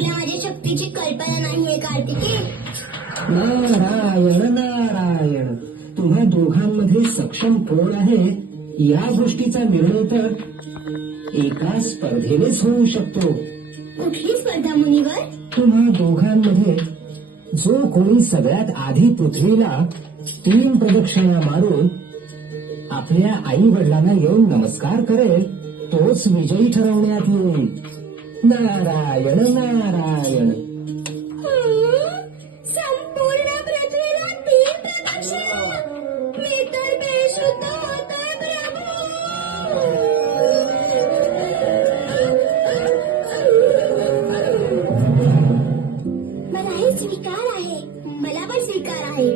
तुला माझ्या शक्तीची कल्पना नाहीये कार्तिकी. नारायण नारायण. तुम्हा दोघांमध्ये सक्षम कोण आहे या गोष्टीचा निर्णय तर एका स्पर्धेनेच होऊ शकतो. कुठली स्पर्धा मुनिवर? तुम्हा दोघांमध्ये जो कोणी सगळ्यात आधी पृथ्वीला 3 प्रदक्षिणा मारून आपल्या आई वडिलांना येऊन नमस्कार करेल तोच विजयी ठरवण्यात येईल. नारायण नारायण. संपूर्ण पृथ्वीला 3 प्रदक्षिणा. मी तर बेशुद्ध होतोय प्रभू. मला हे स्वीकार आहे. मला पण स्वीकार आहे.